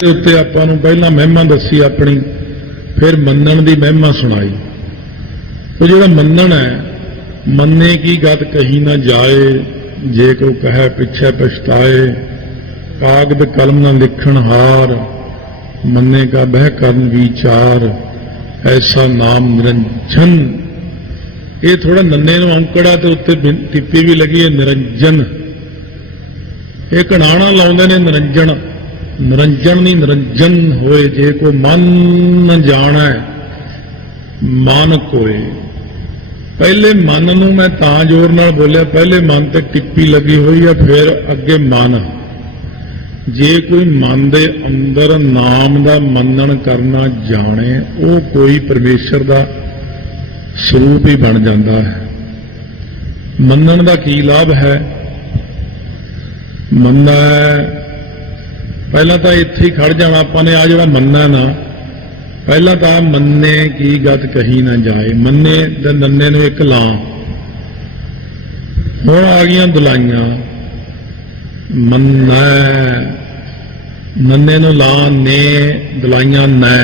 उत्ते आपां नूं पहलां महिमा दसी अपनी, फिर मन्नण दी महिमा सुनाई। तो जिहड़ा मन्नण है, मन्ने की गत कही न जाए, जे को कहे पिछे पछताए, कागद कलम न लिखण हार, मन्ने का बह करन विचार, ऐसा नाम निरंजन। ये थोड़ा नन्ने नूं अंकड़ा ते उत्ते टिप्पी भी लगी है निरंजन। ये कणाणा लाउंदे ने निरंजन, निरंजन नहीं निरंजन होए, जे को मन न जाने मन कोए। पहले मन नूं मैं तां जोर नाल बोलिया, पहले मन ते टिप्पी लगी हुई है, फिर अगे मन। जे कोई मन दे अंदर नाम दा मनन करना जाने, वो कोई परमेश्वर दा स्वरूप ही बन जाता है। मनन दा की लाभ है? मनना पहला तो इत्थे ही खड़ जाना आपां ने। आ जिहड़ा मन्ना ना, पहला तो मन्ने की गत कही ना जाए, मन्ने ते नन्ने नूं एक ला। हुण आ गईयां दुलाइयां, मन्ना नन्ने नूं ला ने, दुलाइयां नै,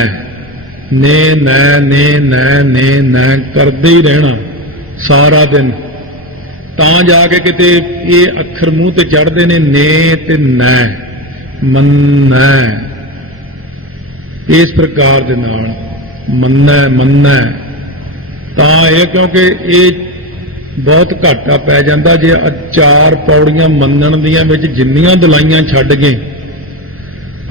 ने नै ने नै ने नै करदे ही रहना सारा दिन, तां जाके किते ये अखर मूँह ते चढ़दे ने, ने ते नै, मन्ना। इस प्रकार दे नाल मन्ना मन्ना तां ये, क्योंकि ये बहुत घाटा पै जांदा जे चार पौड़ियां मन्नण दियां विच जिन्नियां दुलाइयां छड्ड गए।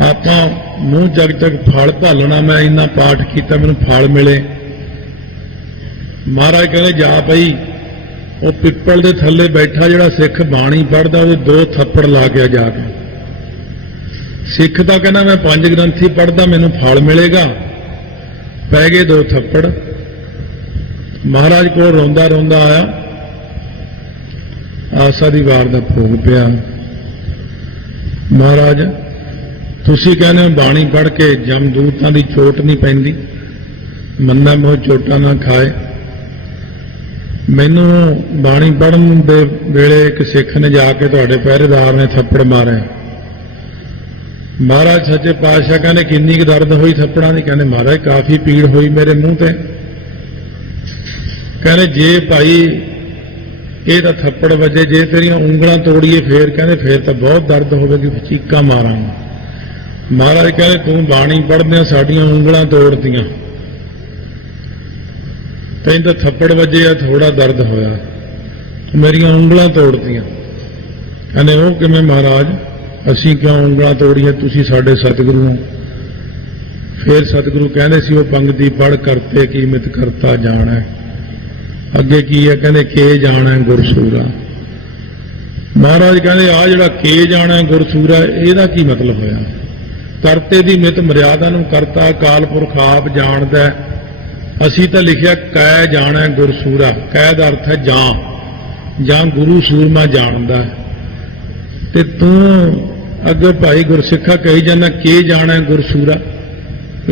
आपां मूँह जग जग फल भालना, मैं इन्ना पाठ कीता मैनूं फल मिले। महाराज कहने जा पई, वो पिप्पल दे थल्ले बैठा जिहड़ा सिख बाणी पढ़दा, वो 2 थप्पड़ ला के जाके। सिख तो कहना मैं 5 ग्रंथी पढ़दा, मैनूं फल मिलेगा, पै गए 2 थप्पड़। महाराज को रोंदा रोंदा आया, आसा दी वार दा भोग पिया। महाराज तुसीं कहने बाणी पढ़ के जमदूतां दी चोट नहीं पैंदी, मन्ना मोह चोटां ना खाए। मैनू बाणी पढ़न दे वेले एक सिख ने जाके तुहाडे पहरेदार ने थप्पड़ मारे। महाराज सच्चे पातशाह कहने किन्नी क दर्द हुई थप्पड़ां दी? कहने महाराज काफी पीड़ हुई मेरे मूँह ते। कहने जे भाई ये तो थप्पड़ वजे, जे तेरियां उंगलां तोड़ीए फिर? कहने फिर तो बहुत दर्द होगी, चीकां मारांगा। महाराज कहने तू बाणी पढ़दे साडियां उंगलां तोड़दियां, तैन तो थप्पड़ वजे आ, थोड़ा दर्द होया, मेरियां उंगलां तोड़दियां। कहने वो किवें महाराज? असीं क्यों उंगलां तोड़िए, तुसीं साडे सतगुरु हो। फिर सतगुरु कहने सी वो पंक्ति पढ़ करते कीमत करता जाना। अगे की है? कहने के जाना गुरसूरा। महाराज कहने आ जिहड़ा के जाना गुरसूरा, इहदा की मतलब होया? करते दी मित मर्यादा नूं करता अकाल पुरख आप जाणदा। असीं तां लिखिया कै जाना गुरसूरा, कै दा अर्थ है जां गुरु सूरमा जानदा। ते तू अगे भाई गुरसिखा कही जाना के जाना गुरसूरा,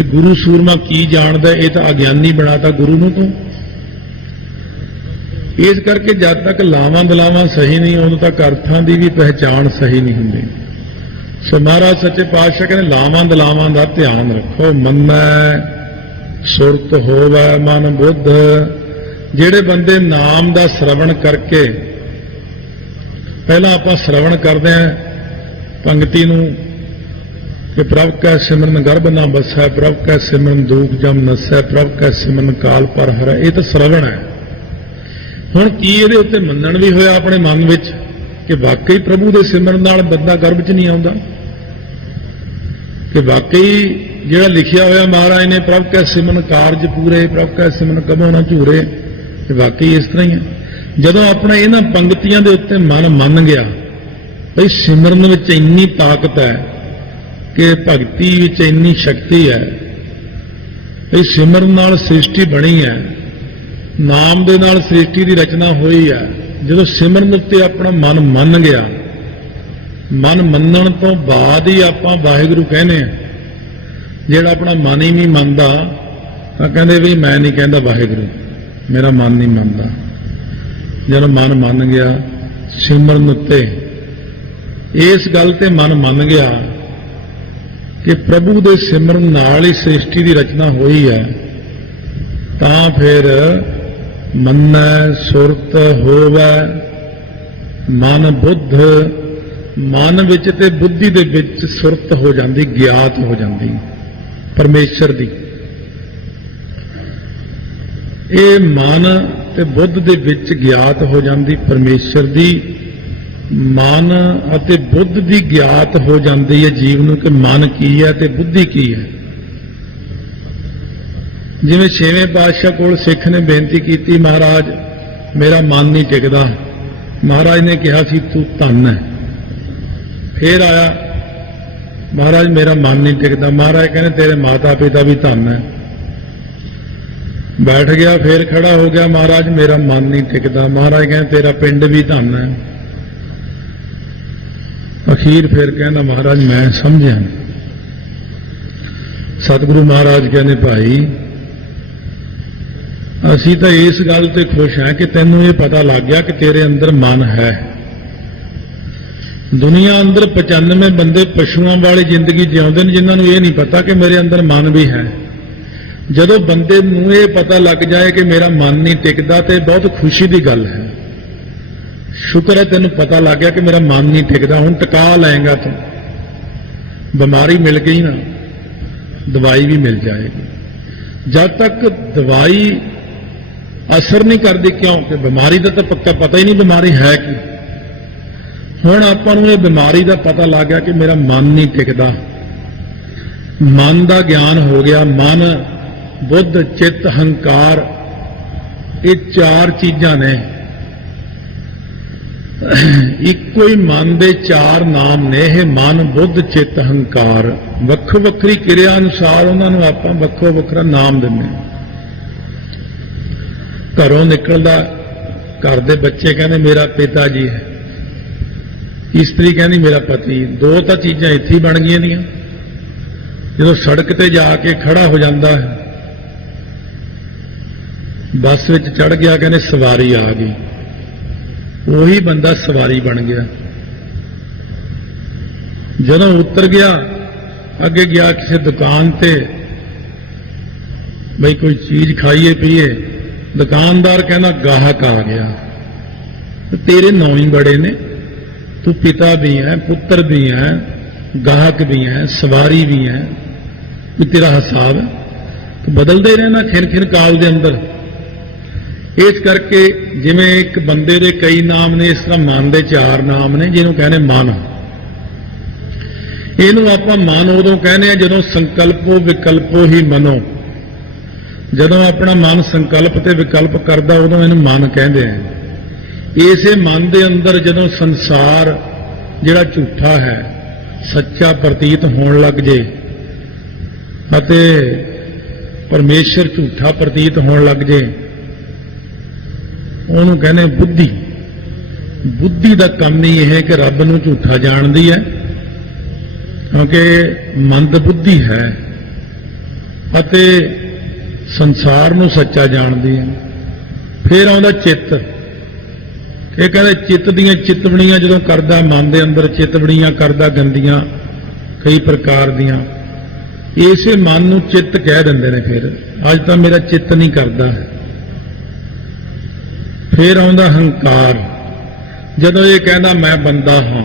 गुरु सूरमा की जानदा? ये तो अज्ञानी बनाता गुरु नूं तूं। इस करके जब तक लावां दलावां सही नहीं, उदों तक अर्थां की भी पहचान सही नहीं हुंदी। सो महाराज सच्चे पातशाह कहने लावां दलावां दा ध्यान रखो। मन्ना सुरत होवै मन बुद्ध, जेड़े बंदे नाम दा श्रवण करके, पहला आपां श्रवण करदे हां पंक्ति नूं कि प्रभ कै सिमरन गर्भ ना बसै, प्रभ कै सिमरन दुख जम नसै, प्रभ कै सिमरन काल पर हरै। ये तो श्रवण है। हुण की इहदे उत्ते मन्नण भी होया अपने मन विच कि वाकई प्रभु दे सिमरन नाल बंदा गर्भ च नहीं आउंदा, कि वाकई जिहड़ा लिखिया होया महाराज ने प्रभ कै सिमरन कारज पूरे, प्रभ कै सिमरन कबो ना झूरे, कि वाकई इस तरह ही है। जदों अपना इन्हां पंक्तियां दे उत्ते मन मन गया भई सिमरन विच इन्नी ताकत है, कि भगती विच इन्नी शक्ति है, भई सिमरन नाल सृष्टि बनी है, नाम दे नाल सृष्टि की रचना हुई है। जदों सिमरन उत्ते अपना मन मन गया, मन मनण तो बाद ही आपां वाहिगुरू कहने। जिहड़ा अपना मन ही नहीं मनदा तां कहंदे भी मैं नहीं कहंदा वाहिगुरू, मेरा मन नहीं मनदा। जदों मन मन गया सिमरन उत्ते, इस गल ते मन मन गया कि प्रभु दे सिमरन नाल ही सृष्टि की रचना हुई है, तां फिर मन्नै सुरत होवै मन बुद्ध, मन विच ते बुद्धि दे विच सुरत हो जाती, ज्ञात हो जाती परमेश्वर दी। ये मन ते बुद्ध दे विच ज्ञात हो जाती परमेश्वर दी, मन अते बुद्ध दी ज्ञात हो जाती है जीव नूं कि मन की है ते बुद्धि की है। जिवें छेवें पातशाह कोल सिख ने बेनती की, महाराज मेरा मन नहीं टिकदा, महाराज ने कहा सी तू धन है। फिर आया महाराज मेरा मन नहीं टिकदा, महाराज कहने तेरे माता पिता भी धन है। बैठ गया, फिर खड़ा हो गया, महाराज मेरा मन नहीं टिकदा, महाराज कहने तेरा पिंड भी धन है। अखीर फिर कहना महाराज मैं समझा। सतगुरु महाराज कहने भाई असी तो इस गल ते खुश हैं कि तैनूं ये पता लग गया कि तेरे अंदर मन है। दुनिया अंदर 95 बंदे पशुओं वाली जिंदगी जिउंदे ने जिन्हां नूं ये नहीं पता कि मेरे अंदर मन भी है। जदों बंदे नूं ये पता लग जाए कि मेरा मन नहीं टिकदा ते बहुत खुशी की गल है। शुक्र है तेन पता लग गया कि मेरा मन नहीं टिकदा, हुण टिका लैंगा तू। बीमारी मिल गई ना, दवाई भी मिल जाएगी। जब तक दवाई असर नहीं करती, क्योंकि बीमारी का तो पक्का पता ही नहीं बीमारी है कि। हुण आपां नूं इह बीमारी का पता लग गया कि मेरा मन नहीं टिकदा, मन का ज्ञान हो गया। मन बुद्ध चित्त हंकार ये 4 चीज़ां ने, इको ही मन के 4 नाम ने। यह मन बुद्ध चित्त हंकार वक् वक्री क्रिया अनुसार उन्होंने आप वक्रो वक्रा नाम देने। घरों निकलदा घर दे बच्चे कहने मेरा पिता जी है, स्त्री कहनी मेरा पति। 2 तो चीज़ां इत्थे ही बन गई दियां। जो सड़क ते जाके खड़ा हो जाता है, बस विच चढ़ गया कहने सवारी आ गई, वही बंदा सवारी बन गया। जदों उतर गया अगे गया किसी दुकान ते, बई कोई चीज खाइए पीए, दुकानदार कहना गाहक आ गया। तेरे नौ ही बड़े ने, तू पिता भी है, पुत्र भी है, गाहक भी है, सवारी भी है, तो तेरा हिसाब है तो बदलते रहना खिर खिर काल दे अंदर। इस करके जिवें एक बंदे दे कई नाम ने, इस तरह मन दे 4 नाम ने जिन्हों कहने मन। इनू आपां मन उदों कहने जदों संकल्पो विकल्पो ही मनो। जदों अपना मन संकल्प ते विकल्प करदा उदों इनू मन कहंदे हैं। इसे मन दे अंदर जदों संसार जिहड़ा झूठा है सच्चा प्रतीत होण लग जे अते परमेश्वर झूठा प्रतीत होण लग जे, ਉਹਨੂੰ कहने बुद्धि। बुद्धि का काम नहीं है कि रब नूं झूठा जानती है, क्योंकि मंद बुद्धि है अते संसार नूं सच्चा जानती है। फिर आउंदा चित्त। ये कहते चित्त दीयां चितवणियां जदों करदा, मन दे अंदर चितवणियां करदा गंदियां कई प्रकार दियां, इसे मन नूं चित्त कह दिंदे ने। फिर अज तां मेरा चित्त नहीं करदा। फिर आउंदा हंकार। जदों ये कहना मैं बंदा हाँ,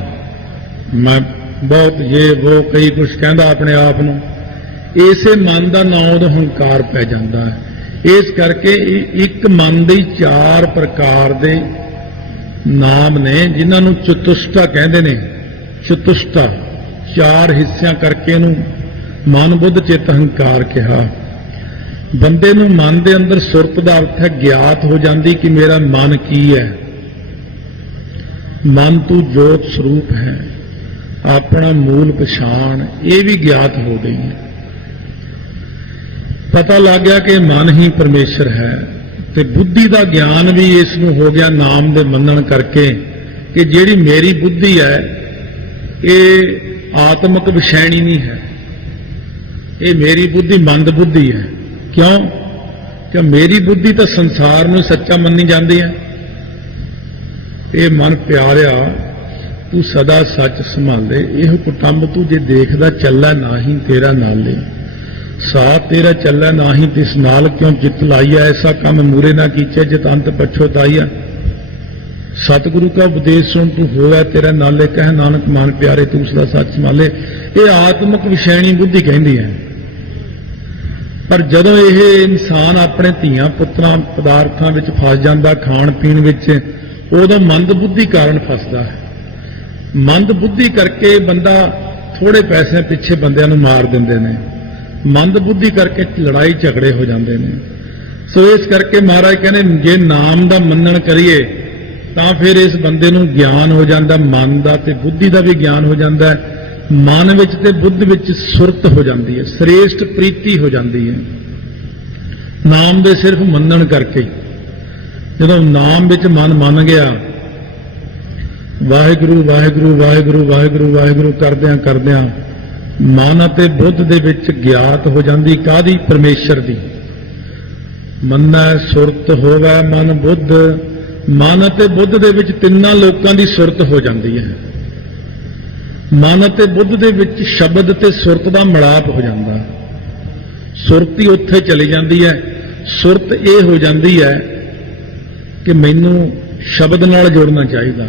मैं बहुत ये वो कई कुछ कहता अपने आप नूं, इसे मन का नाम उदों हंकार पै जाता है। इस करके एक मन दे 4 प्रकार दे नाम ने जिन्हां नूं चतुष्टा कहते हैं। चतुष्टा 4 हिस्सियां करके नूं मन बुद्ध चित्त हंकार कहा। बंदे नूं मन दे अंदर सुरत दा अर्थ है ज्ञात हो जाती कि मेरा मन की है। मन तू जोत स्वरूप है, अपना मूल पछाण ये भी ज्ञात हो गई है। पता लग गया कि मन ही परमेश्वर है। ते बुद्धि का ज्ञान भी इसनूं हो गया नाम दे मनन करके कि जिहड़ी मेरी बुद्धि है ये आत्मक विषैणी नहीं है, ये मेरी बुद्धि मंद बुद्धि है। क्यों? कि मेरी बुद्धि तो संसार में सच्चा मनी जाती है। ये मन प्यारिया तू सदा सच संभाले, यह कुटुंब तू जे देखदा चलै नाही तेरा नाले, साथ तेरा चलै नाही तिस नाल क्यों चित लाइया, ऐसा काम मूरे ना कीचे जित अंत पछोताइया। सतगुरु का उपदेश सुन तू होया तेरा नाले, कह नानक मान प्यारे तू सदा सच संभाले। ये आत्मक विषैणी बुद्धि कहती है। पर जदों यह इंसान अपने धीआं पुत्रां पदार्थां विच फस जांदा, खाण पीण विच, उदों मंद बुद्धि कारण फसदा है। मंद बुद्धि करके बंदा थोड़े पैसे पिछे बंदियां नूं मार दिंदे ने, मंद बुद्धि करके लड़ाई झगड़े हो जाते हैं। सो इस करके महाराज कहने जे नाम का मनन करिए तो फिर इस बंदे नूं ज्ञान हो जाता, मन का ते बुद्धि का भी ज्ञान हो जाता है, मन विच ते बुद्धि विच सुरत हो जाती है, श्रेष्ठ प्रीति हो जाती है नाम दे सिर्फ मनन करके। जदों नाम विच मन मन गया, वाहिगुरू वाहिगुरू वाहिगुरू वाहिगुरू वाहिगुरू करदियां करदियां मन अते बुद्ध दे विच ज्ञात हो जाती कादी, परमेश्वर दी। मन सुरत होवे मन बुद्ध, मन अते बुद्ध दे विच तिन्नां लोकां दी सुरत हो जाती है। मन अते बुद्ध दे विच शब्द ते सुरत दा मिलाप हो जाता, सुरती उत्थे चली जाती है। सुरत ये हो जाती है कि मैनू शब्द नाल जोड़ना चाहिए,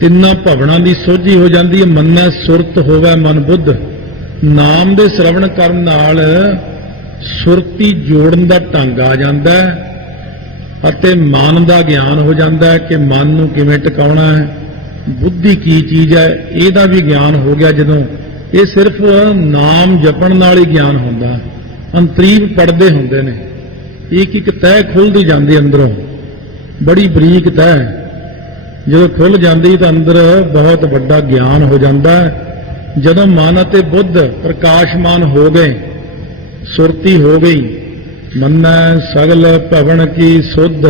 तिन्ना भवनां दी सोझी हो जाती है। मन्ना सुरत होवे मन बुद्ध, नाम दे श्रवण करन नाल सुरती जोड़न दा ढंग आ जांदा है अते मन दा ज्ञान हो जाता है कि मन नूं किवें टिकाउणा है, बुद्धि की चीज़ है इहदा भी ज्ञान हो गया। जदों ये सिर्फ नाम जपण नाल ही ज्ञान हुंदा, अंतरीव पड़दे हुंदे ने, एक एक तह खुलदी जांदी अंदरों, बड़ी बरीक तह जो खुल जाती तो अंदर बहुत बड़ा ज्ञान हो जाता है। जदों मन अते बुद्ध प्रकाशमान हो गए, सुरती हो गई, मन्ना सगल भवन की सुध,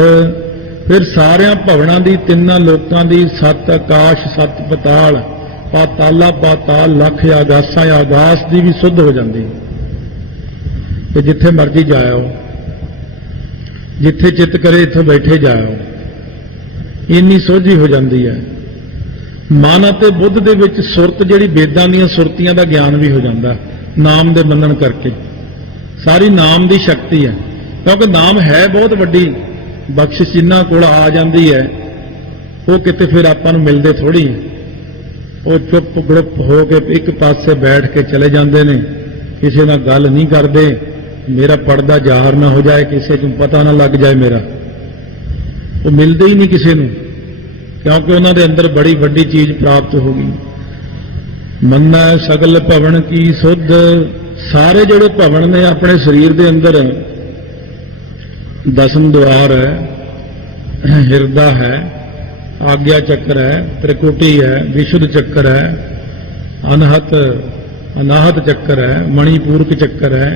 फिर सारिया भवनां दी तिन्नां लोकां दी सत आकाश सत पताल, पाताला पाताल लख आगासां आगास दी भी सुध हो जाती कि जिथे मर्जी जाओ, जिथे चित करे इत्थों बैठे जाओ, इन्नी सोझी हो जाती है। मन अते बुद्ध दे विच सुरत जिहड़ी वेदां दीयां सुरतियां दा ज्ञान भी हो जाता नाम दे मनन करके। सारी नाम दी शक्ति है, क्योंकि नाम है बहुत वड्डी बख्शिश जिन्हां कोल आ जाती है, वो किते फिर आपां नूं मिलदे थोड़ी, वो चुप गुड़प हो के एक पासे बैठ के चले जाते हैं, किसी नाल गल नहीं करते, मेरा पर्दा ज़ाहिर ना हो जाए, किसी को पता ना लग जाए मेरा, वो मिलते ही नहीं किसी को, क्योंकि उन्होंने अंदर बड़ी वड्डी चीज प्राप्त हो गई। मन्ना सगल भवन की सुध, सारे जोड़े भवन ने अपने शरीर के अंदर दसम द्वार है, हिरदा है, आज्ञा चक्र है, त्रिकुटी है, विशुद्ध चक्र है, अनहत अनाहत चक्र है, मणिपूरक चक्र है,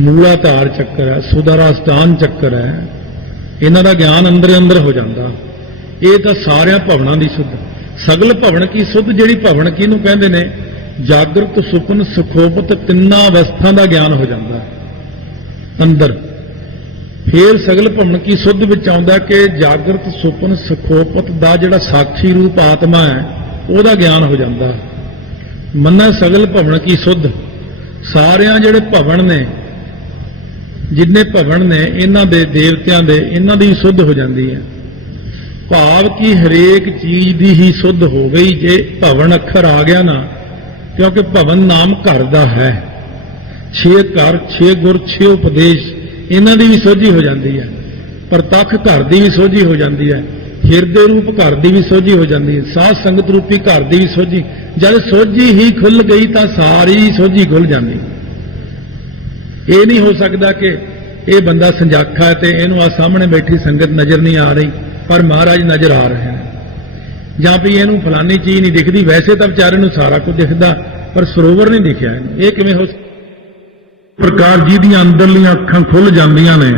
मूलाधार चक्र है, सुधाराष्टान चक्र है, इन्हां दा ज्ञान अंदर अंदर हो जाता। ये तो सारिया भवनां दी सुध, सगल भवन की सुध, जिहड़ी भवन किहनूं कहंदे ने, जागृत सुपन सुखोपत तिन्ना अवस्था का ज्ञान हो जाता अंदर। फिर सगल भवन की सुध विच आउंदा कि जागृत सुपन सुखोपत का जिहड़ा साक्षी रूप आत्मा है वह ज्ञान हो जाता। मन्ना सगल भवन की सुध, सारिया जिहड़े भवन ने, जिन्ने भवन ने, इन्हां दे देवतियां दे, इन्हां दी सुध हो जाती है। भाव की हरेक चीज दी ही सुध हो गई जे भवन अखर आ गया ना, क्योंकि भवन नाम घर दा है, 6 घर 6 गुर 6 उपदेश, इन्हां दी भी सोझी हो जाती है। प्रतख घर दी भी सोझी हो जाती है, हिरदे रूप घर दी भी सोझी हो जाती है, साध संगत रूपी घर दी भी सोझी। जब सोझी ही खुल गई तो सारी सोझी खुल जाती। ये नहीं हो सकता कि ये बंदा संजाखा है तो इनू आ सामने बैठी संगत नजर नहीं आ रही, पर महाराज नजर आ रहे हैं, ਜਾਂ भी इनू फलानी चीज नहीं दिखती। वैसे तो बेचारे नूं सारा कुछ दिखता, पर सरोवर नहीं दिखिया। ये किवें हो प्रकार जिहदियां अंदरलियां अखां खुल जांदियां ने,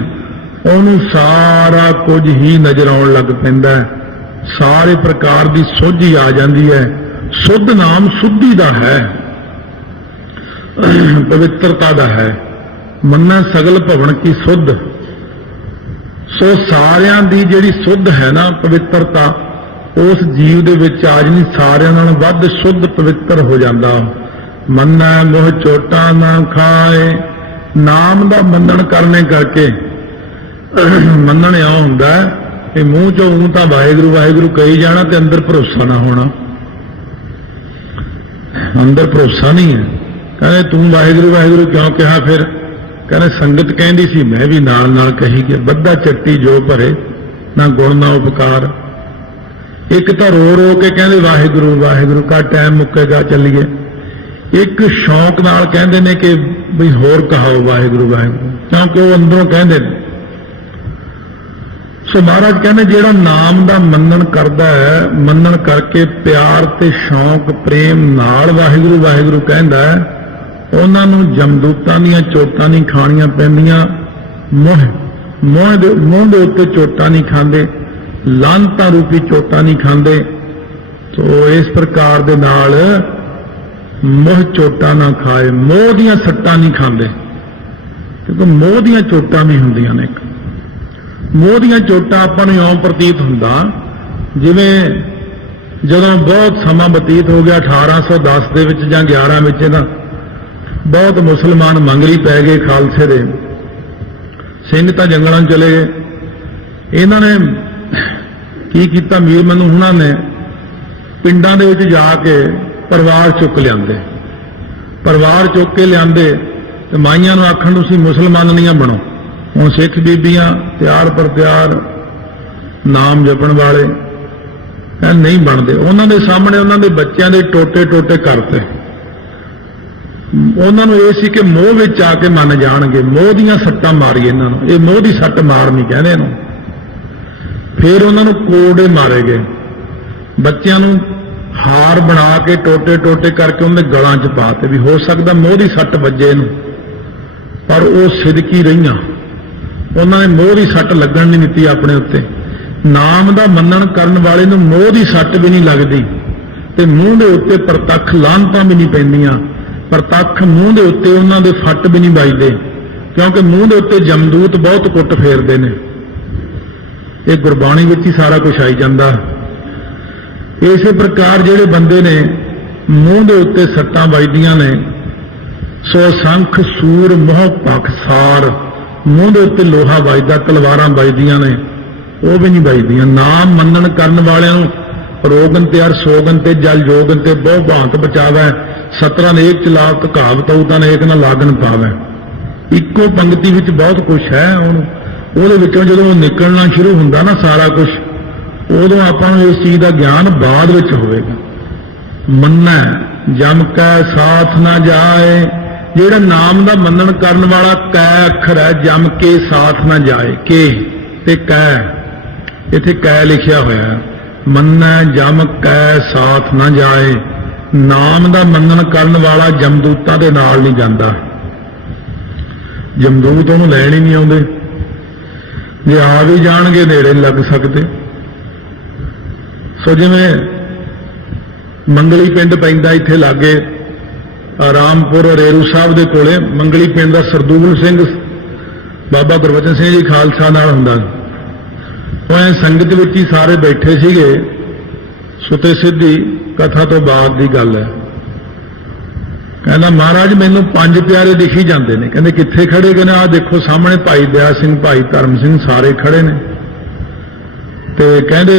ਉਹਨੂੰ सारा कुछ ही नजर आउण लग पैंदा है, सारे प्रकार की सोझी आ जाती है। सुध नाम शुद्धि का है, पवित्रता का है। मन्ना सगल भवन की सुध, सो सारियां दी जिहड़ी सुध है ना, पवित्रता, ਉਸ ਜੀਵ ਦੇ ਵਿੱਚ ਆਜ ਨਹੀਂ ਸਾਰਿਆਂ ਨਾਲੋਂ ਵੱਧ ਸ਼ੁੱਧ ਪਵਿੱਤਰ ਹੋ ਜਾਂਦਾ। ਮੰਨੈ ਮੋਹ ਚੋਟਾਂ ਨਾ ਖਾਏ। ਨਾਮ ਦਾ ਮੰਨਣ ਕਰਨੇ ਕਰਕੇ ਮੰਨਣ ਇਉਂ ਹੁੰਦਾ ਕਿ ਮੂੰਹ ਚੋਂ ਊਂ ਤਾਂ ਵਾਹਿਗੁਰੂ ਵਾਹਿਗੁਰੂ ਕਹੀ ਜਾਣਾ ਤੇ ਅੰਦਰ ਭਰੋਸਾ ਨਾ ਹੋਣਾ। ਅੰਦਰ ਭਰੋਸਾ ਨਹੀਂ ਹੈ। ਕਹਿੰਦੇ ਤੂੰ ਵਾਹਿਗੁਰੂ ਵਾਹਿਗੁਰੂ ਕਿਉਂ ਕਿਹਾ? ਫਿਰ ਕਹਿੰਦੇ ਸੰਗਤ ਕਹਿੰਦੀ ਸੀ, ਮੈਂ ਵੀ ਨਾਲ ਨਾਲ ਕਹੀ ਗਿਆ। ਬੱਧਾ ਚੱਟੀ ਜੋ ਭਰੇ, ਨਾ ਗੁਣ ਨਾ ਉਪਕਾਰ। ਇੱਕ ਤਾਂ ਰੋ ਰੋ ਕੇ ਕਹਿੰਦੇ ਵਾਹਿਗੁਰੂ ਵਾਹਿਗੁਰੂ, ਕਾ ਟਾਈਮ ਮੁੱਕੇਗਾ ਚੱਲੀਏ। ਇੱਕ ਸ਼ੌਂਕ ਨਾਲ ਕਹਿੰਦੇ ਨੇ ਕਿ ਵੀ ਹੋਰ ਕਹਾਓ ਵਾਹਿਗੁਰੂ ਵਾਹਿਗੁਰੂ, ਕਿਉਂਕਿ ਉਹ ਅੰਦਰੋਂ ਕਹਿੰਦੇ ਨੇ। ਸੋ ਮਹਾਰਾਜ ਕਹਿੰਦੇ ਜਿਹੜਾ ਨਾਮ ਦਾ ਮੰਨਣ ਕਰਦਾ ਹੈ, ਮੰਨਣ ਕਰਕੇ ਪਿਆਰ ਤੇ ਸ਼ੌਂਕ ਪ੍ਰੇਮ ਨਾਲ ਵਾਹਿਗੁਰੂ ਵਾਹਿਗੁਰੂ ਕਹਿੰਦਾ ਹੈ, ਉਹਨਾਂ ਨੂੰ ਜਮਦੂਤਾਂ ਦੀਆਂ ਚੋਟਾਂ ਨਹੀਂ ਖਾਣੀਆਂ ਪੈਂਦੀਆਂ। ਮੂੰਹ ਦੇ ਉੱਤੇ ਚੋਟਾਂ ਨਹੀਂ ਖਾਂਦੇ, ਲਾਂਤਾਂ ਰੂਪੀ ਚੋਟਾਂ ਨਹੀਂ ਖਾਂਦੇ। ਸੋ ਇਸ ਪ੍ਰਕਾਰ ਦੇ ਨਾਲ ਮੋਹ ਚੋਟਾਂ ਨਾ ਖਾਏ, ਮੋਹ ਦੀਆਂ ਸੱਟਾਂ ਨਹੀਂ ਖਾਂਦੇ। ਕਿਉਂਕਿ ਮੋਹ ਦੀਆਂ ਚੋਟਾਂ ਵੀ ਹੁੰਦੀਆਂ ਨੇ। ਮੋਹ ਦੀਆਂ ਚੋਟਾਂ ਆਪਾਂ ਨੂੰ ਇਉਂ ਪ੍ਰਤੀਤ ਹੁੰਦਾ ਜਿਵੇਂ ਜਦੋਂ ਬਹੁਤ ਸਮਾਂ ਬਤੀਤ ਹੋ ਗਿਆ 1810 ਦੇ ਵਿੱਚ ਜਾਂ 11 ਵਿੱਚ ਇਹਦਾ ਬਹੁਤ ਮੁਸਲਮਾਨ ਮੰਗਲੀ ਪੈ ਗਏ ਖਾਲਸੇ ਦੇ। ਸਿੰਘ ਤਾਂ ਜੰਗਲਾਂ 'ਚ ਚਲੇ ਗਏ। ਇਹਨਾਂ ਨੇ ਕੀ ਕੀਤਾ, ਮੀਰ ਮਨੂੰ ਹੁਣਾਂ ਨੇ ਪਿੰਡਾਂ ਦੇ ਵਿੱਚ ਜਾ ਕੇ ਪਰਿਵਾਰ ਚੁੱਕ ਲਿਆਂਦੇ। ਪਰਿਵਾਰ ਚੁੱਕ ਕੇ ਲਿਆਂਦੇ ਤੇ ਮਾਈਆਂ ਨੂੰ ਆਖਣ ਤੁਸੀਂ ਮੁਸਲਮਾਨੀਆਂ ਬਣੋ। ਹੁਣ ਸਿੱਖ ਬੀਬੀਆਂ ਤਿਆਰ ਪਰ ਤਿਆਰ ਨਾਮ ਜਪਣ ਵਾਲੇ ਨਹੀਂ ਬਣਦੇ। ਉਹਨਾਂ ਦੇ ਸਾਹਮਣੇ ਉਹਨਾਂ ਦੇ ਬੱਚਿਆਂ ਦੇ ਟੋਟੇ ਟੋਟੇ ਕਰਤੇ। ਉਹਨਾਂ ਨੂੰ ਇਹ ਸੀ ਕਿ ਮੋਹ ਵਿੱਚ ਆ ਕੇ ਮੰਨ ਜਾਣਗੇ। ਮੋਹ ਦੀਆਂ ਸੱਟਾਂ ਮਾਰੀ ਇਹਨਾਂ ਨੂੰ। ਇਹ ਮੋਹ ਦੀ ਸੱਟ ਮਾਰਨੀ ਕਹਿੰਦੇ ਇਹਨੂੰ। ਫਿਰ ਉਹਨਾਂ ਨੂੰ ਕੋੜੇ ਮਾਰੇ ਗਏ। ਬੱਚਿਆਂ ਨੂੰ ਹਾਰ ਬਣਾ ਕੇ ਟੋਟੇ ਟੋਟੇ ਕਰਕੇ ਉਹਦੇ ਗਲਾਂ 'ਚ ਪਾਤੇ ਵੀ ਹੋ ਸਕਦਾ ਮੋਹ ਦੀ ਸੱਟ ਵੱਜੇ ਇਹਨੂੰ। ਪਰ ਉਹ ਸਿਦਕੀ ਰਹੀਆਂ। ਉਹਨਾਂ ਨੇ ਮੋਹ ਦੀ ਸੱਟ ਲੱਗਣ ਨਹੀਂ ਦਿੱਤੀ ਆਪਣੇ ਉੱਤੇ। ਨਾਮ ਦਾ ਮੰਨਣ ਕਰਨ ਵਾਲੇ ਨੂੰ ਮੋਹ ਦੀ ਸੱਟ ਵੀ ਨਹੀਂ ਲੱਗਦੀ ਤੇ ਮੂੰਹ ਦੇ ਉੱਤੇ ਪ੍ਰਤੱਖ ਲਾਹਨਤਾਂ ਵੀ ਨਹੀਂ ਪੈਂਦੀਆਂ। ਪ੍ਰਤੱਖ ਮੂੰਹ ਦੇ ਉੱਤੇ ਉਹਨਾਂ ਦੇ ਫੱਟ ਵੀ ਨਹੀਂ ਵੱਜਦੇ, ਕਿਉਂਕਿ ਮੂੰਹ ਦੇ ਉੱਤੇ ਜਮਦੂਤ ਬਹੁਤ ਕੁੱਟ ਫੇਰਦੇ ਨੇ। ਇਹ ਗੁਰਬਾਣੀ ਵਿੱਚ ਹੀ ਸਾਰਾ ਕੁਝ ਆਈ ਜਾਂਦਾ। ਇਸੇ ਪ੍ਰਕਾਰ ਜਿਹੜੇ ਬੰਦੇ ਨੇ ਮੂੰਹ ਦੇ ਉੱਤੇ ਸੱਟਾਂ ਵੱਜਦੀਆਂ ਨੇ, ਸੋ ਸੰਖ ਸੂਰ ਮੋਹ ਪਖਸਾਰ, ਮੂੰਹ ਦੇ ਉੱਤੇ ਲੋਹਾ ਵੱਜਦਾ, ਤਲਵਾਰਾਂ ਵੱਜਦੀਆਂ ਨੇ, ਉਹ ਵੀ ਨਹੀਂ ਵੱਜਦੀਆਂ। ਨਾਮ ਮੰਨਣ ਕਰਨ ਵਾਲਿਆਂ ਨੂੰ ਰੋਗਨ ਤੇ ਅਰ ਸੋਗਨ ਤੇ ਜਲ ਜੋਗਨ ਤੇ ਬਹੁ ਭਾਂਤ ਬਚਾਵੈ। 17 ਨੇਕ ਚਲਾਕ ਕਹਾਵਤ ਤਾਂ ਨੇਕ ਨਾ ਲਾਗਨ ਪਾਵੈ। ਇੱਕੋ ਪੰਕਤੀ ਵਿੱਚ ਬਹੁਤ ਕੁਝ ਹੈ। ਉਹਦੇ ਵਿੱਚੋਂ ਜਦੋਂ ਨਿਕਲਣਾ ਸ਼ੁਰੂ ਹੁੰਦਾ ਨਾ ਸਾਰਾ ਕੁਝ, ਉਦੋਂ ਆਪਾਂ ਨੂੰ ਇਸ ਚੀਜ਼ ਦਾ ਗਿਆਨ ਬਾਅਦ ਵਿੱਚ ਹੋਵੇਗਾ। ਮੰਨੈ ਜਮ ਕੈ ਸਾਥ ਨਾ ਜਾਏ। ਜਿਹੜਾ ਨਾਮ ਦਾ ਮੰਨਣ ਕਰਨ ਵਾਲਾ ਕੈ ਅੱਖਰ ਹੈ, ਜਮ ਕੇ ਸਾਥ ਨਾ ਜਾਏ। ਕੇ ਤੇ ਕੈ, ਇੱਥੇ ਕੈ ਲਿਖਿਆ ਹੋਇਆ ਹੈ। ਮੰਨੈ ਜਮ ਕੈ ਸਾਥ ਨਾ ਜਾਏ। ਨਾਮ ਦਾ ਮੰਨਣ ਕਰਨ ਵਾਲਾ ਜਮਦੂਤਾਂ ਦੇ ਨਾਲ ਨਹੀਂ ਜਾਂਦਾ। ਜਮਦੂਤ ਉਹਨੂੰ ਲੈਣ ਹੀ ਨਹੀਂ ਆਉਂਦੇ। ਜੇ ਆ ਵੀ ਜਾਣਗੇ ਨੇੜੇ ਲੱਗ ਸਕਦੇ। ਸੋ ਜਿਵੇਂ ਮੰਗਲੀ ਪਿੰਡ ਪੈਂਦਾ ਇੱਥੇ ਲਾਗੇ, ਰਾਮਪੁਰ ਰੇਰੂ ਸਾਹਿਬ ਦੇ ਕੋਲੇ ਮੰਗਲੀ ਪਿੰਡ ਦਾ ਸਰਦੂਲ ਸਿੰਘ ਬਾਬਾ ਗੁਰਬਚਨ ਸਿੰਘ ਜੀ ਖਾਲਸਾ ਨਾਲ ਹੁੰਦਾ। ਉਹ ਸੰਗਤ ਵਿੱਚ ਹੀ ਸਾਰੇ ਬੈਠੇ ਸੀਗੇ। ਸੁਤੇ ਸਿੱਧੀ ਕਥਾ ਤੋਂ ਬਾਅਦ ਦੀ ਗੱਲ ਹੈ। ਕਹਿੰਦਾ ਮਹਾਰਾਜ ਮੈਨੂੰ 5 ਪਿਆਰੇ ਦਿਖੀ ਜਾਂਦੇ ਨੇ। ਕਹਿੰਦੇ ਕਿੱਥੇ ਖੜੇ? ਕਹਿੰਦੇ ਆਹ ਦੇਖੋ ਸਾਹਮਣੇ ਭਾਈ ਦਇਆ ਸਿੰਘ, ਭਾਈ ਧਰਮ ਸਿੰਘ ਸਾਰੇ ਖੜੇ ਨੇ। ਤੇ ਕਹਿੰਦੇ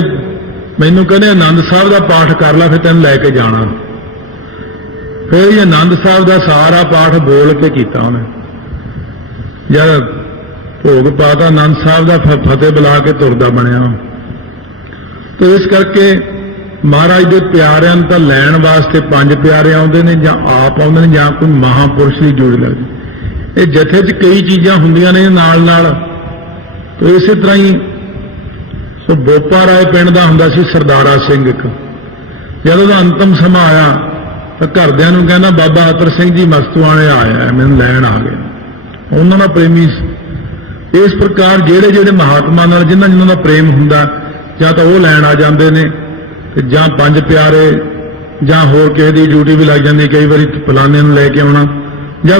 ਮੈਨੂੰ ਕਹਿੰਦੇ ਆਨੰਦ ਸਾਹਿਬ ਦਾ ਪਾਠ ਕਰ ਲੈ, ਫਿਰ ਤੈਨੂੰ ਲੈ ਕੇ ਜਾਣਾ। ਫਿਰ ਇਹ ਆਨੰਦ ਸਾਹਿਬ ਦਾ ਸਾਰਾ ਪਾਠ ਬੋਲ ਕੇ ਕੀਤਾ ਉਹਨੇ। ਜਦ ਭੋਗ ਪਾਤਾ ਆਨੰਦ ਸਾਹਿਬ ਦਾ, ਫਤਿਹ ਬੁਲਾ ਕੇ ਤੁਰਦਾ ਬਣਿਆ। ਤੇ ਇਸ ਕਰਕੇ ਮਹਾਰਾਜ ਦੇ ਪਿਆਰਿਆਂ ਨੂੰ ਤਾਂ ਲੈਣ ਵਾਸਤੇ 5 ਪਿਆਰੇ ਆਉਂਦੇ ਨੇ, ਜਾਂ ਆਪ ਆਉਂਦੇ ਨੇ, ਜਾਂ ਕੋਈ ਮਹਾਂਪੁਰਸ਼ ਦੀ ਜੋੜੀ ਲੱਗਦੀ। ਇਹ ਜਥੇ 'ਚ ਕਈ ਚੀਜ਼ਾਂ ਹੁੰਦੀਆਂ ਨੇ ਨਾਲ ਨਾਲ। ਤੇ ਇਸੇ ਤਰ੍ਹਾਂ ਹੀ ਸੋ ਬੋਪਾ ਰਾਏ ਪਿੰਡ ਦਾ ਹੁੰਦਾ ਸੀ ਸਰਦਾਰਾ ਸਿੰਘ ਇੱਕ। ਜਦੋਂ ਉਹਦਾ ਅੰਤਮ ਸਮਾਂ ਆਇਆ ਤਾਂ ਘਰਦਿਆਂ ਨੂੰ ਕਹਿੰਦਾ ਬਾਬਾ ਅਤਰ ਸਿੰਘ ਜੀ ਮਸਤੂਆਣੇ ਆਇਆ, ਮੈਨੂੰ ਲੈਣ ਆ ਗਏ। ਉਹਨਾਂ ਦਾ ਪ੍ਰੇਮੀ। ਇਸ ਪ੍ਰਕਾਰ ਜਿਹੜੇ ਜਿਹੜੇ ਮਹਾਤਮਾ ਨਾਲ ਜਿਨ੍ਹਾਂ ਦਾ ਪ੍ਰੇਮ ਹੁੰਦਾ, ਜਾਂ ਤਾਂ ਉਹ ਲੈਣ ਆ ਜਾਂਦੇ ਨੇ, ਤੇ ਜਾਂ 5 ਪਿਆਰੇ, ਜਾਂ ਹੋਰ ਕਿਸੇ ਦੀ ਡਿਊਟੀ ਵੀ ਲੱਗ ਜਾਂਦੀ। ਕਈ ਵਾਰੀ ਫਲਾਣੇ ਨੂੰ ਲੈ ਕੇ ਆਉਣਾ, ਜਾਂ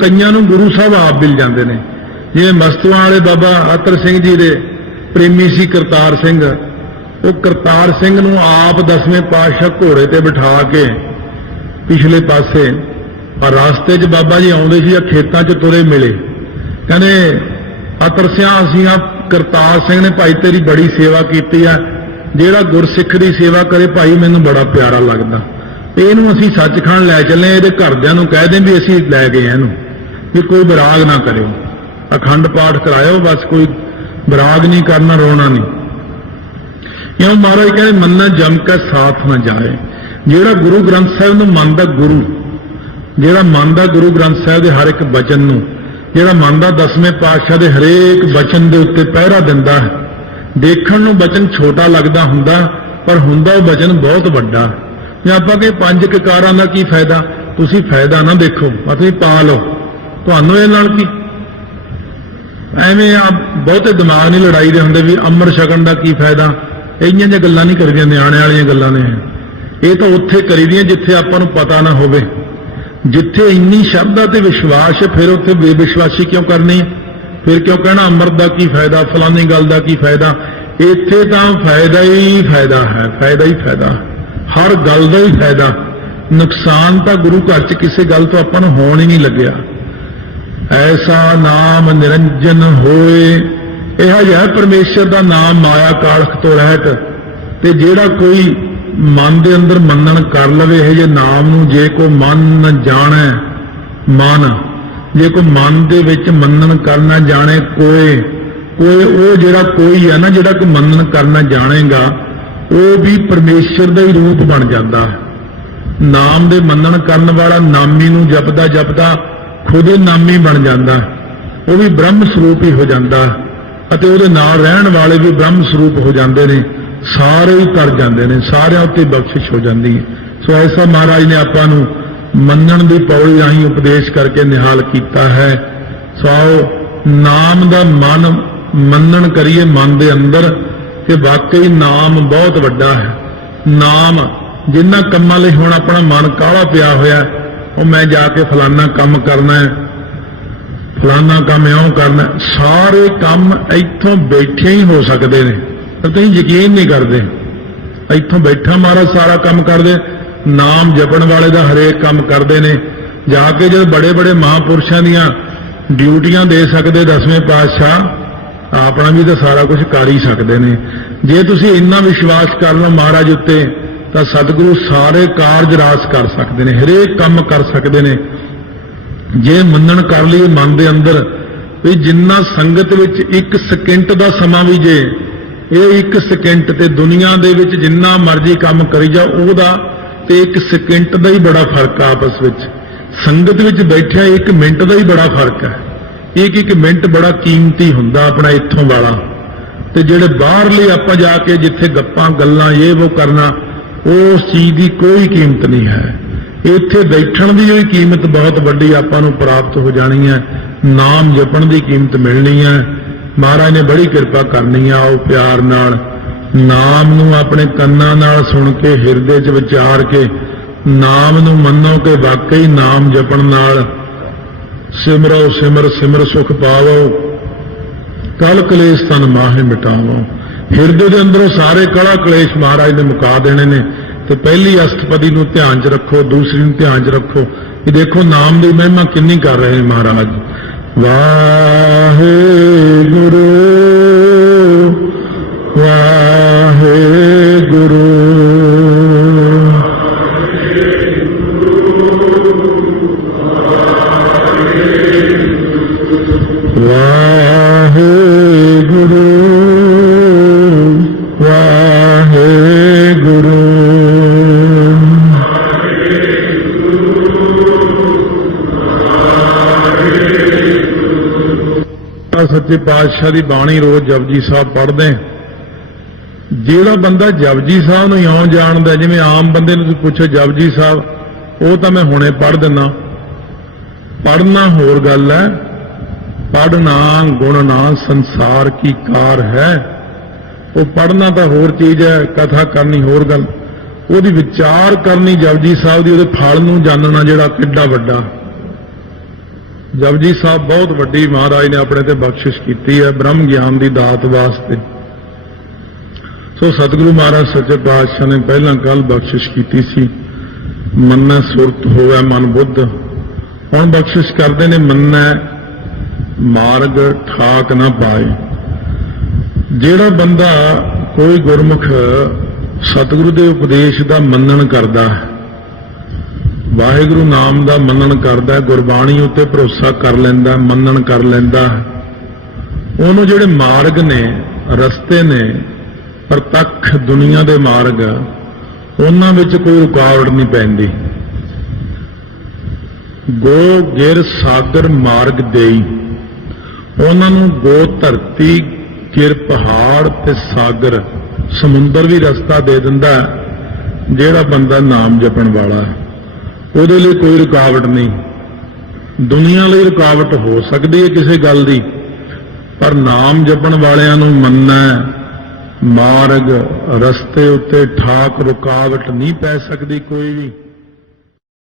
ਕਈਆਂ ਨੂੰ ਗੁਰੂ ਸਾਹਿਬ ਆਪ ਮਿਲ ਜਾਂਦੇ ਨੇ। ਜਿਵੇਂ ਮਸਤੂਆਂ ਵਾਲੇ ਬਾਬਾ ਅਤਰ ਸਿੰਘ ਜੀ ਦੇ ਪ੍ਰੇਮੀ ਸੀ ਕਰਤਾਰ ਸਿੰਘ, ਉਹ ਕਰਤਾਰ ਸਿੰਘ ਨੂੰ ਆਪ 10ਵੇਂ ਪਾਤਸ਼ਾਹ ਘੋੜੇ ਤੇ ਬਿਠਾ ਕੇ ਪਿਛਲੇ ਪਾਸੇ ਆ ਰਾਸਤੇ 'ਚ ਬਾਬਾ ਜੀ ਆਉਂਦੇ ਸੀ, ਆ ਖੇਤਾਂ 'ਚ ਤੁਰੇ ਮਿਲੇ, ਕਹਿੰਦੇ ਅਤਰਸਿਆ ਅਸੀਂ ਆ ਕਰਤਾਰ ਸਿੰਘ ਨੇ ਭਾਈ ਤੇਰੀ ਬੜੀ ਸੇਵਾ ਕੀਤੀ ਆ, ਜਿਹੜਾ ਗੁਰਸਿੱਖ ਦੀ ਸੇਵਾ ਕਰੇ ਭਾਈ ਮੈਨੂੰ ਬੜਾ ਪਿਆਰਾ ਲੱਗਦਾ, ਇਹਨੂੰ ਅਸੀਂ ਸੱਚਖੰਡ ਲੈ ਚੱਲੇ, ਇਹਦੇ ਘਰਦਿਆਂ ਨੂੰ ਕਹਿ ਦੇ ਵੀ ਅਸੀਂ ਲੈ ਗਏ ਇਹਨੂੰ, ਵੀ ਕੋਈ ਵਿਰਾਗ ਨਾ ਕਰਿਓ, ਅਖੰਡ ਪਾਠ ਕਰਾਇਓ, ਬਸ ਕੋਈ ਵਿਰਾਗ ਨਹੀਂ ਕਰਨਾ, ਰੋਣਾ ਨਹੀਂ। ਕਿਉਂ ਮਹਾਰਾਜ ਕਹਿੰਦੇ ਮੰਨਾ ਜਮ ਕੇ ਸਾਥ ਨਾ ਜਾਏ। ਜਿਹੜਾ ਗੁਰੂ ਗ੍ਰੰਥ ਸਾਹਿਬ ਨੂੰ ਮੰਨਦਾ, ਗੁਰੂ ਜਿਹੜਾ ਮੰਨਦਾ ਗੁਰੂ ਗ੍ਰੰਥ ਸਾਹਿਬ ਦੇ ਹਰ ਇੱਕ ਬਚਨ ਨੂੰ, ਜਿਹੜਾ ਮੰਨਦਾ 10ਵੇਂ ਪਾਤਸ਼ਾਹ ਦੇ ਹਰੇਕ ਬਚਨ ਦੇ ਉੱਤੇ ਪਹਿਰਾ ਦਿੰਦਾ ਹੈ, ਦੇਖਣ ਨੂੰ ਬਚਨ ਛੋਟਾ ਲੱਗਦਾ ਹੁੰਦਾ ਪਰ ਹੁੰਦਾ ਉਹ ਬਚਨ ਬਹੁਤ ਵੱਡਾ। ਜੇ ਆਪਾਂ ਕਹੇ 5 ਕਕਾਰਾਂ ਦਾ ਕੀ ਫਾਇਦਾ, ਤੁਸੀਂ ਫਾਇਦਾ ਨਾ ਦੇਖੋ, ਤੁਸੀਂ ਪਾ ਲਓ, ਤੁਹਾਨੂੰ ਇਹ ਨਾਲ ਕੀ, ਐਵੇਂ ਆ ਬਹੁਤੇ ਦਿਮਾਗ ਨਹੀਂ ਲੜਾਈ ਦੇ ਹੁੰਦੇ ਵੀ ਅੰਮ੍ਰਿਤ ਛਕਣ ਦਾ ਕੀ ਫਾਇਦਾ, ਇਹੀਆਂ ਜਿਹੀਆਂ ਗੱਲਾਂ ਨਹੀਂ ਕਰੀਦੀਆਂ, ਨਿਆਣੇ ਵਾਲੀਆਂ ਗੱਲਾਂ ਨੇ ਇਹ ਤਾਂ ਉੱਥੇ ਕਰੀਦੀਆਂ ਜਿੱਥੇ ਆਪਾਂ ਨੂੰ ਪਤਾ ਨਾ ਹੋਵੇ। ਜਿੱਥੇ ਇੰਨੀ ਸ਼ਰਧਾ ਤੇ ਵਿਸ਼ਵਾਸ ਹੈ ਫਿਰ ਉੱਥੇ ਬੇਵਿਸ਼ਵਾਸੀ ਕਿਉਂ ਕਰਨੀ ਹੈ, ਫਿਰ ਕਿਉਂ ਕਹਿਣਾ ਅੰਮ੍ਰਿਤ ਦਾ ਕੀ ਫਾਇਦਾ, ਫਲਾਨੀ ਗੱਲ ਦਾ ਕੀ ਫਾਇਦਾ। ਇੱਥੇ ਤਾਂ ਫਾਇਦਾ ਹੀ ਫਾਇਦਾ ਹੈ, ਫਾਇਦਾ ਹੀ ਫਾਇਦਾ, ਹਰ ਗੱਲ ਦਾ ਹੀ ਫਾਇਦਾ, ਨੁਕਸਾਨ ਤਾਂ ਗੁਰੂ ਘਰ 'ਚ ਕਿਸੇ ਗੱਲ ਤੋਂ ਆਪਾਂ ਨੂੰ ਹੋਣ ਹੀ ਨਹੀਂ ਲੱਗਿਆ। ਐਸਾ ਨਾਮ ਨਿਰੰਜਨ ਹੋਏ, ਇਹੋ ਜਿਹਾ ਪਰਮੇਸ਼ਰ ਦਾ ਨਾਮ ਮਾਇਆ ਕਾਲਖ ਤੋਂ ਰਹਿਤ। ਤੇ ਜਿਹੜਾ ਕੋਈ ਮਨ ਦੇ ਅੰਦਰ ਮੰਨਣ ਕਰ ਲਵੇ ਇਹ ਜੇ ਨਾਮ ਨੂੰ, ਜੇ ਕੋ ਮਨ ਜਾਣੈ ਮਨ, ਜੇ ਕੋ ਮਨ ਦੇ ਵਿੱਚ ਮੰਨਣ ਕਰਨਾ ਜਾਣੇ ਕੋਈ, ਉਹ ਜਿਹੜਾ ਕੋਈ ਹੈ ਨਾ, ਜਿਹੜਾ ਕੋ ਮੰਨਣ ਕਰਨਾ ਜਾਣੇਗਾ ਉਹ ਵੀ ਪਰਮੇਸ਼ਰ ਦਾ ਹੀ ਰੂਪ ਬਣ ਜਾਂਦਾ। ਨਾਮ ਦੇ ਮੰਨਣ ਕਰਨ ਵਾਲਾ ਨਾਮੀ ਨੂੰ ਜਪਦਾ ਜਪਦਾ ਖੁਦ ਹੀ ਨਾਮੀ ਬਣ ਜਾਂਦਾ, ਉਹ ਵੀ ਬ੍ਰਹਮ ਸਰੂਪ ਹੀ ਹੋ ਜਾਂਦਾ, ਅਤੇ ਉਹਦੇ ਨਾਲ ਰਹਿਣ ਵਾਲੇ ਵੀ ਬ੍ਰਹਮ ਸਰੂਪ ਹੋ ਜਾਂਦੇ ਨੇ, ਸਾਰੇ ਹੀ ਤਰ ਜਾਂਦੇ ਨੇ, ਸਾਰਿਆਂ ਉੱਤੇ ਬਖਸ਼ਿਸ਼ ਹੋ ਜਾਂਦੀ ਹੈ। ਸੋ ਐਸਾ ਮਹਾਰਾਜ ਨੇ ਆਪਾਂ ਨੂੰ ਮੰਨਣ ਦੀ ਪੌੜੀ ਰਾਹੀਂ ਉਪਦੇਸ਼ ਕਰਕੇ ਨਿਹਾਲ ਕੀਤਾ ਹੈ। ਸੋ ਆਓ ਨਾਮ ਦਾ ਮਨ ਮੰਨਣ ਕਰੀਏ ਮਨ ਦੇ ਅੰਦਰ ਕਿ ਵਾਕਈ ਨਾਮ ਬਹੁਤ ਵੱਡਾ ਹੈ। ਨਾਮ ਜਿੰਨਾ ਕੰਮਾਂ ਲਈ ਹੁਣ ਆਪਣਾ ਮਨ ਕਾਹਲਾ ਪਿਆ ਹੋਇਆ, ਉਹ ਮੈਂ ਜਾ ਕੇ ਫਲਾਨਾ ਕੰਮ ਕਰਨਾ ਹੈ, ਫਲਾਨਾ ਕੰਮ ਇਉਂ ਕਰਨਾ, ਸਾਰੇ ਕੰਮ ਇੱਥੋਂ ਬੈਠੇ ਹੀ ਹੋ ਸਕਦੇ ਨੇ, ਪਰ ਤੁਸੀਂ ਯਕੀਨ ਨਹੀਂ ਕਰਦੇ। ਇੱਥੋਂ ਬੈਠਾ ਮਹਾਰਾਜ ਸਾਰਾ ਕੰਮ ਕਰਦੇ, ਨਾਮ ਜਪਣ ਵਾਲੇ ਦਾ ਹਰੇਕ ਕੰਮ ਕਰਦੇ ਨੇ। ਜਾ ਕੇ ਜਦ ਬੜੇ ਬੜੇ ਮਹਾਂਪੁਰਸ਼ਾਂ ਦੀਆਂ ਡਿਊਟੀਆਂ ਦੇ ਸਕਦੇ 10ਵੇਂ ਪਾਤਸ਼ਾਹ, ਆਪਣਾ ਵੀ ਤਾਂ ਸਾਰਾ ਕੁਝ ਕਰ ਹੀ ਸਕਦੇ ਨੇ। ਜੇ ਤੁਸੀਂ ਇੰਨਾ ਵਿਸ਼ਵਾਸ ਕਰ ਲਓ ਮਹਾਰਾਜ ਉੱਤੇ ਤਾਂ ਸਤਿਗੁਰੂ ਸਾਰੇ ਕਾਰਜ ਰਾਸ ਕਰ ਸਕਦੇ ਨੇ, ਹਰੇਕ ਕੰਮ ਕਰ ਸਕਦੇ ਨੇ। ਜੇ ਮੰਨਣ ਕਰ ਲਈਏ ਮਨ ਦੇ ਅੰਦਰ ਵੀ ਜਿੰਨਾ ਸੰਗਤ ਵਿੱਚ 1 ਸਕਿੰਟ ਦਾ ਸਮਾਂ ਵੀ ਜੇ, ਇਹ 1 ਸਕਿੰਟ ਤੇ ਦੁਨੀਆ ਦੇ ਵਿੱਚ ਜਿੰਨਾ ਮਰਜ਼ੀ ਕੰਮ ਕਰੀ ਜਾ, ਉਹਦਾ ਤੇ 1 ਸਕਿੰਟ ਦਾ ਹੀ ਬੜਾ ਫਰਕ ਆ ਆਪਸ ਵਿੱਚ। ਸੰਗਤ ਵਿੱਚ ਬੈਠਿਆ 1 ਮਿੰਟ ਦਾ ਹੀ ਬੜਾ ਫਰਕ ਹੈ। 1 ਮਿੰਟ ਬੜਾ ਕੀਮਤੀ ਹੁੰਦਾ ਆਪਣਾ ਇੱਥੋਂ ਵਾਲਾ, ਤੇ ਜਿਹੜੇ ਬਾਹਰਲੇ ਆਪਾਂ ਜਾ ਕੇ ਜਿੱਥੇ ਗੱਪਾਂ ਗੱਲਾਂ ਇਹ ਉਹ ਕਰਨਾ, ਉਸ ਚੀਜ਼ ਦੀ ਕੋਈ ਕੀਮਤ ਨਹੀਂ ਹੈ। ਇੱਥੇ ਬੈਠਣ ਦੀ ਵੀ ਕੀਮਤ ਬਹੁਤ ਵੱਡੀ ਆਪਾਂ ਨੂੰ ਪ੍ਰਾਪਤ ਹੋ ਜਾਣੀ ਹੈ, ਨਾਮ ਜਪਣ ਦੀ ਕੀਮਤ ਮਿਲਣੀ ਹੈ। ਮਹਾਰਾਜ ਨੇ ਬੜੀ ਕਿਰਪਾ ਕਰਨੀ ਆ। ਆਓ ਪਿਆਰ ਨਾਲ ਨਾਮ ਨੂੰ ਆਪਣੇ ਕੰਨਾਂ ਨਾਲ ਸੁਣ ਕੇ, ਹਿਰਦੇ 'ਚ ਵਿਚਾਰ ਕੇ ਨਾਮ ਨੂੰ ਮੰਨੋ ਕਿ ਵਾਕਈ ਨਾਮ ਜਪਣ ਨਾਲ ਸਿਮਰੋ ਸਿਮਰ ਸਿਮਰ ਸੁਖ ਪਾਵੋ, ਕਲ ਕਲੇਸ਼ ਤਨ ਮਾਹੇ ਮਿਟਾਵੋ। ਹਿਰਦੇ ਦੇ ਅੰਦਰੋਂ ਸਾਰੇ ਕਲਾ ਕਲੇਸ਼ ਮਹਾਰਾਜ ਨੇ ਮੁਕਾ ਦੇਣੇ ਨੇ। ਤੇ ਪਹਿਲੀ ਅਸ਼ਟਪਦੀ ਨੂੰ ਧਿਆਨ 'ਚ ਰੱਖੋ, ਦੂਸਰੀ ਨੂੰ ਧਿਆਨ 'ਚ ਰੱਖੋ। ਇਹ ਦੇਖੋ ਨਾਮ ਦੀ ਮਹਿਮਾ ਕਿੰਨੀ ਕਰ ਰਹੇ ਮਹਾਰਾਜ। ਵਾਹਿਗੁਰੂ ਵਾਹਿਗੁਰੂ ਵਾਹਿਗੁਰੂ ਵਾਹਿਗੁਰੂ। ਸੱਚੇ ਪਾਤਸ਼ਾਹ ਦੀ ਬਾਣੀ ਰੋਜ਼ ਜਪਜੀ ਸਾਹਿਬ ਪੜ੍ਹਦੇ। ਜਿਹੜਾ ਬੰਦਾ ਜਪਜੀ ਸਾਹਿਬ ਨੂੰ ਇਉਂ ਜਾਣਦਾ, ਜਿਵੇਂ ਆਮ ਬੰਦੇ ਨੂੰ ਤੁਸੀਂ ਪੁੱਛੋ ਜਪਜੀ ਸਾਹਿਬ, ਉਹ ਤਾਂ ਮੈਂ ਹੁਣੇ ਪੜ੍ਹ ਦਿੰਦਾ। ਪੜ੍ਹਨਾ ਹੋਰ ਗੱਲ ਹੈ, ਪੜ੍ਹਨਾ ਗੁਣਨਾ ਸੰਸਾਰ ਕੀ ਕਾਰ ਹੈ। ਉਹ ਪੜ੍ਹਨਾ ਤਾਂ ਹੋਰ ਚੀਜ਼ ਹੈ, ਕਥਾ ਕਰਨੀ ਹੋਰ ਗੱਲ, ਉਹਦੀ ਵਿਚਾਰ ਕਰਨੀ ਜਪਜੀ ਸਾਹਿਬ ਦੀ, ਉਹਦੇ ਫਲ ਨੂੰ ਜਾਣਨਾ ਜਿਹੜਾ ਕਿੱਡਾ ਵੱਡਾ। ਜਪਜੀ ਸਾਹਿਬ ਬਹੁਤ ਵੱਡੀ ਮਹਾਰਾਜ ਨੇ ਆਪਣੇ ਤੇ ਬਖਸ਼ਿਸ਼ ਕੀਤੀ ਹੈ ਬ੍ਰਹਮ ਗਿਆਨ ਦੀ ਦਾਤ ਵਾਸਤੇ। ਸੋ ਸੋ ਸਤਿਗੁਰੂ ਮਹਾਰਾਜ ਸੱਚੇ ਪਾਤਸ਼ਾਹ ਨੇ ਪਹਿਲਾਂ ਕੱਲ ਬਖਸ਼ਿਸ਼ ਕੀਤੀ ਸੀ, ਮੰਨੈ ਸੁਰਤ ਹੋਵੇ ਮਨ ਬੁੱਧ। ਹੁਣ ਬਖਸ਼ਿਸ਼ ਕਰਦੇ ਨੇ, ਮੰਨੈ ਮਾਰਗ ਠਾਕ ਨਾ ਪਾਏ। ਜਿਹੜਾ ਬੰਦਾ ਕੋਈ ਗੁਰਮੁਖ ਸਤਿਗੁਰੂ ਦੇ ਉਪਦੇਸ਼ ਦਾ ਮੰਨਣ ਕਰਦਾ, ਵਾਹਿਗੁਰੂ ਨਾਮ ਦਾ ਮੰਨਣ ਕਰਦਾ, ਗੁਰਬਾਣੀ ਉੱਤੇ ਭਰੋਸਾ ਕਰ ਲੈਂਦਾ, ਮੰਨਣ ਕਰ ਲੈਂਦਾ, ਉਹਨੂੰ ਜਿਹੜੇ ਮਾਰਗ ਨੇ, ਰਸਤੇ ਨੇ, ਪ੍ਰਤੱਖ ਦੁਨੀਆ ਦੇ ਮਾਰਗ, ਉਹਨਾਂ ਵਿੱਚ ਕੋਈ ਰੁਕਾਵਟ ਨਹੀਂ ਪੈਂਦੀ। ਗੋ ਗਿਰ ਸਾਗਰ ਮਾਰਗ ਦੇਈ, ਉਹਨਾਂ ਨੂੰ ਗੋ ਧਰਤੀ, ਗਿਰ ਪਹਾੜ ਤੇ ਸਾਗਰ ਸਮੁੰਦਰ ਵੀ ਰਸਤਾ ਦੇ ਦਿੰਦਾ। ਜਿਹੜਾ ਬੰਦਾ ਨਾਮ ਜਪਣ ਵਾਲਾ, ਉਹਦੇ ਲਈ ਕੋਈ ਰੁਕਾਵਟ ਨਹੀਂ। ਦੁਨੀਆ ਲਈ ਰੁਕਾਵਟ ਹੋ ਸਕਦੀ ਹੈ ਕਿਸੇ ਗੱਲ ਦੀ, ਪਰ ਨਾਮ ਜਪਣ ਵਾਲਿਆਂ ਨੂੰ ਮੰਨੈ ਮਾਰਗ, ਰਸਤੇ ਉੱਤੇ ਠਾਕ ਰੁਕਾਵਟ ਨਹੀਂ ਪੈ ਸਕਦੀ ਕੋਈ ਵੀ।